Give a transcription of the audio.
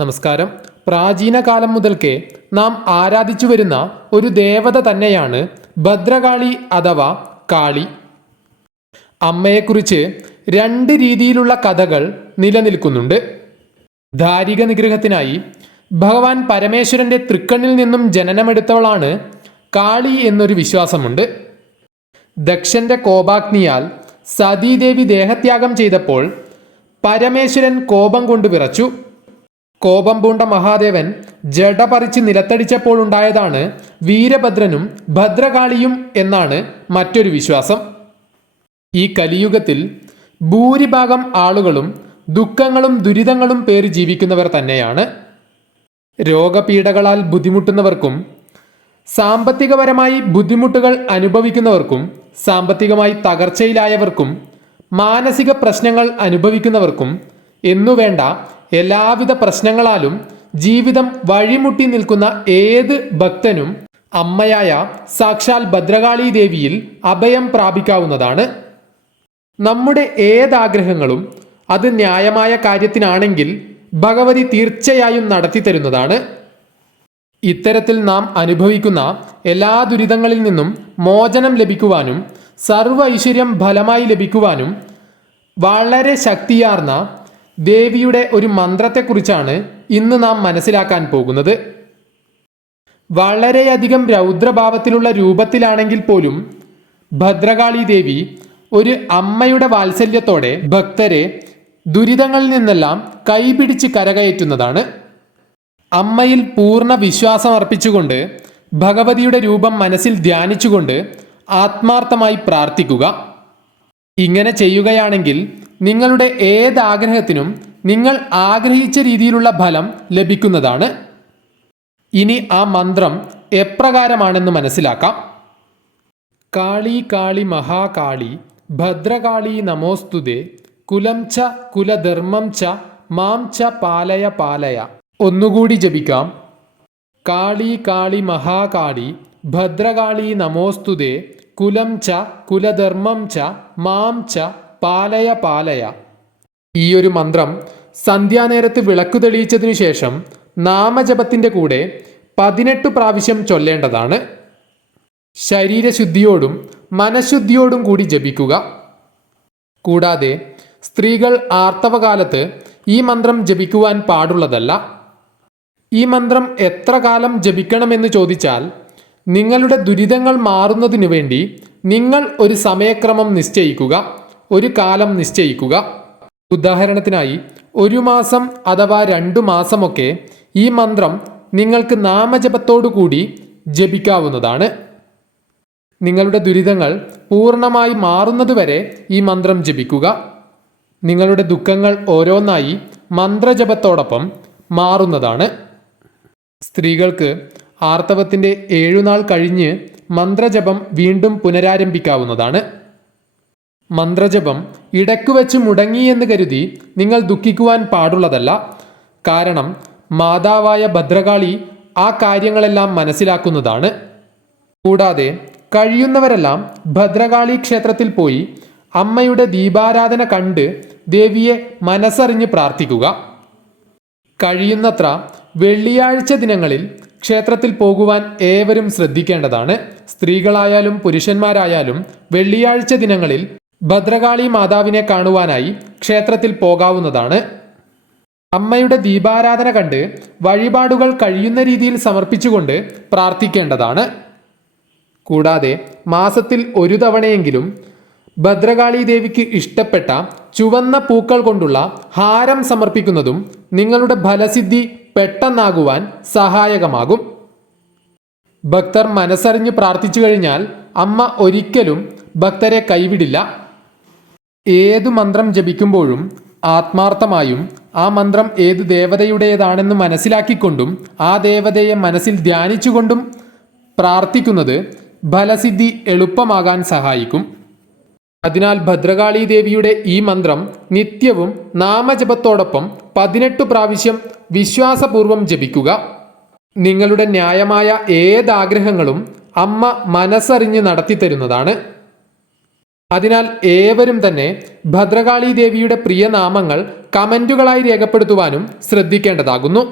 നമസ്കാരം. പ്രാചീന കാലം മുതൽക്കേ നാം ആരാധിച്ചു വരുന്ന ഒരു ദേവത തന്നെയാണ് ഭദ്രകാളി അഥവാ കാളി. അമ്മയെക്കുറിച്ച് രണ്ട് രീതിയിലുള്ള കഥകൾ നിലനിൽക്കുന്നുണ്ട്. ധാരിക നിഗ്രഹത്തിനായി ഭഗവാൻ പരമേശ്വരന്റെ തൃക്കണ്ണിൽ നിന്നും ജനനമെടുത്തവളാണ് കാളി എന്നൊരു വിശ്വാസമുണ്ട്. ദക്ഷന്റെ കോപാഗ്നിയാൽ സതീദേവി ദേഹത്യാഗം ചെയ്തപ്പോൾ പരമേശ്വരൻ കോപം കൊണ്ട് വിറച്ചു. കോപം പൂണ്ട മഹാദേവൻ ജഡ പറിച്ച് നിലത്തടിച്ചപ്പോഴുണ്ടായതാണ് വീരഭദ്രനും ഭദ്രകാളിയും എന്നാണ് മറ്റൊരു വിശ്വാസം. ഈ കലിയുഗത്തിൽ ഭൂരിഭാഗം ആളുകളും ദുഃഖങ്ങളും ദുരിതങ്ങളും പേര് ജീവിക്കുന്നവർ തന്നെയാണ്. രോഗപീഠകളാൽ ബുദ്ധിമുട്ടുന്നവർക്കും സാമ്പത്തികപരമായി ബുദ്ധിമുട്ടുകൾ അനുഭവിക്കുന്നവർക്കും സാമ്പത്തികമായി തകർച്ചയിലായവർക്കും മാനസിക പ്രശ്നങ്ങൾ അനുഭവിക്കുന്നവർക്കും എന്നുവേണ്ട എല്ലാവിധ പ്രശ്നങ്ങളാലും ജീവിതം വഴിമുട്ടി നിൽക്കുന്ന ഏത് ഭക്തനും അമ്മയായ സാക്ഷാൽ ഭദ്രകാളി ദേവിയിൽ അഭയം പ്രാപിക്കാവുന്നതാണ്. നമ്മുടെ ഏതാഗ്രഹങ്ങളും അത് ന്യായമായ കാര്യത്തിനാണെങ്കിൽ ഭഗവതി തീർച്ചയായും നടത്തി തരുന്നതാണ്. ഇത്തരത്തിൽ നാം അനുഭവിക്കുന്ന എല്ലാ ദുരിതങ്ങളിൽ നിന്നും മോചനം ലഭിക്കുവാനും സർവ ഐശ്വര്യം ഫലമായി ലഭിക്കുവാനും വളരെ ശക്തിയാർന്ന ദേവിയുടെ ഒരു മന്ത്രത്തെക്കുറിച്ചാണ് ഇന്ന് നാം മനസ്സിലാക്കാൻ പോകുന്നത്. വളരെയധികം രൗദ്രഭാവത്തിലുള്ള രൂപത്തിലാണെങ്കിൽ പോലും ഭദ്രകാളി ദേവി ഒരു അമ്മയുടെ വാത്സല്യത്തോടെ ഭക്തരെ ദുരിതങ്ങളിൽ നിന്നെല്ലാം കൈപിടിച്ച് കരകയറ്റുന്നതാണ്. അമ്മയിൽ പൂർണ വിശ്വാസം അർപ്പിച്ചുകൊണ്ട് ഭഗവതിയുടെ രൂപം മനസ്സിൽ ധ്യാനിച്ചുകൊണ്ട് ആത്മാർത്ഥമായി പ്രാർത്ഥിക്കുക. ഇങ്ങനെ ചെയ്യുകയാണെങ്കിൽ നിങ്ങളുടെ ഏതാഗ്രഹത്തിനും നിങ്ങൾ ആഗ്രഹിച്ച രീതിയിലുള്ള ഫലം ലഭിക്കുന്നതാണ്. ഇനി ആ മന്ത്രം എപ്രകാരമാണെന്ന് മനസ്സിലാക്കാം. കാളി കാളി മഹാകാളി ഭദ്രകാളി നമോസ്തുതേ കുലം ച കുലധർമ്മം ച മാം ച പാലയ പാലയ. ഒന്നുകൂടി ജപിക്കാം. കാളി കാളി മഹാകാളി ഭദ്രകാളി നമോസ്തുതേ കുലം ച കുലധർമ്മം ച മാം ച പാലയ പാലയ. ഈ ഒരു മന്ത്രം സന്ധ്യാനേരത്ത് വിളക്കു തെളിയിച്ചതിനു ശേഷം നാമജപത്തിന്റെ കൂടെ പതിനെട്ട് പ്രാവശ്യം ചൊല്ലേണ്ടതാണ്. ശരീരശുദ്ധിയോടും മനഃശുദ്ധിയോടും കൂടി ജപിക്കുക. കൂടാതെ സ്ത്രീകൾ ആർത്തവകാലത്ത് ഈ മന്ത്രം ജപിക്കുവാൻ പാടുള്ളതല്ല. ഈ മന്ത്രം എത്ര കാലം ജപിക്കണമെന്ന് ചോദിച്ചാൽ നിങ്ങളുടെ ദുരിതങ്ങൾ മാറുന്നതിനു വേണ്ടി നിങ്ങൾ ഒരു സമയക്രമം നിശ്ചയിക്കുക. ഒരു കാലം നിശ്ചയിക്കുക. ഉദാഹരണത്തിനായി ഒരു മാസം അഥവാ രണ്ടു മാസമൊക്കെ ഈ മന്ത്രം നിങ്ങൾക്ക് നാമജപത്തോടു കൂടി ജപിക്കാവുന്നതാണ്. നിങ്ങളുടെ ദുരിതങ്ങൾ പൂർണമായി മാറുന്നതുവരെ ഈ മന്ത്രം ജപിക്കുക. നിങ്ങളുടെ ദുഃഖങ്ങൾ ഓരോന്നായി മന്ത്രജപത്തോടൊപ്പം മാറുന്നതാണ്. സ്ത്രീകൾക്ക് ആർത്തവത്തിന്റെ ഏഴുനാൾ കഴിഞ്ഞ് മന്ത്രജപം വീണ്ടും പുനരാരംഭിക്കാവുന്നതാണ്. മന്ത്രജപം ഇടയ്ക്കു വെച്ച് മുടങ്ങിയെന്ന് കരുതി നിങ്ങൾ ദുഃഖിക്കുവാൻ പാടുള്ളതല്ല. കാരണം മാതാവായ ഭദ്രകാളി ആ കാര്യങ്ങളെല്ലാം മനസ്സിലാക്കുന്നതാണ്. കൂടാതെ കഴിയുന്നവരെല്ലാം ഭദ്രകാളി ക്ഷേത്രത്തിൽ പോയി അമ്മയുടെ ദീപാരാധന കണ്ട് ദേവിയെ മനസ്സറിഞ്ഞ് പ്രാർത്ഥിക്കുക. കഴിയുന്നത്ര വെള്ളിയാഴ്ച ദിനങ്ങളിൽ ക്ഷേത്രത്തിൽ പോകുവാൻ ഏവരും ശ്രദ്ധിക്കേണ്ടതാണ്. സ്ത്രീകളായാലും പുരുഷന്മാരായാലും വെള്ളിയാഴ്ച ദിനങ്ങളിൽ ഭദ്രകാളി മാതാവിനെ കാണുവാനായി ക്ഷേത്രത്തിൽ പോകാവുന്നതാണ്. അമ്മയുടെ ദീപാരാധന കണ്ട് വഴിപാടുകൾ കഴിയുന്ന രീതിയിൽ സമർപ്പിച്ചുകൊണ്ട് പ്രാർത്ഥിക്കേണ്ടതാണ്. കൂടാതെ മാസത്തിൽ ഒരു തവണയെങ്കിലും ഭദ്രകാളി ദേവിക്ക് ഇഷ്ടപ്പെട്ട ചുവന്ന പൂക്കൾ കൊണ്ടുള്ള ഹാരം സമർപ്പിക്കുന്നതും നിങ്ങളുടെ ഫലസിദ്ധി പെട്ടെന്നാകുവാൻ സഹായകമാകും. ഭക്തർ മനസ്സറിഞ്ഞ് പ്രാർത്ഥിച്ചു കഴിഞ്ഞാൽ അമ്മ ഒരിക്കലും ഭക്തരെ കൈവിടില്ല. ഏതു മന്ത്രം ജപിക്കുമ്പോഴും ആത്മാർത്ഥമായും ആ മന്ത്രം ഏത് ദേവതയുടേതാണെന്ന് മനസ്സിലാക്കിക്കൊണ്ടും ആ ദേവതയെ മനസ്സിൽ ധ്യാനിച്ചുകൊണ്ടും പ്രാർത്ഥിക്കുന്നത് ഫലസിദ്ധി എളുപ്പമാകാൻ സഹായിക്കും. അതിനാൽ ഭദ്രകാളി ദേവിയുടെ ഈ മന്ത്രം നിത്യവും നാമജപത്തോടൊപ്പം പതിനെട്ട് പ്രാവശ്യം വിശ്വാസപൂർവം ജപിക്കുക. നിങ്ങളുടെ ന്യായമായ ഏതാഗ്രഹങ്ങളും അമ്മ മനസ്സറിഞ്ഞ് നടത്തിത്തരുന്നതാണ്. അതിനാൽ ഏവരും തന്നെ ഭദ്രകാളി ദേവിയുടെ പ്രിയനാമങ്ങൾ കമന്റുകളായി രേഖപ്പെടുത്തുവാനും ശ്രദ്ധിക്കേണ്ടതാകുന്നു.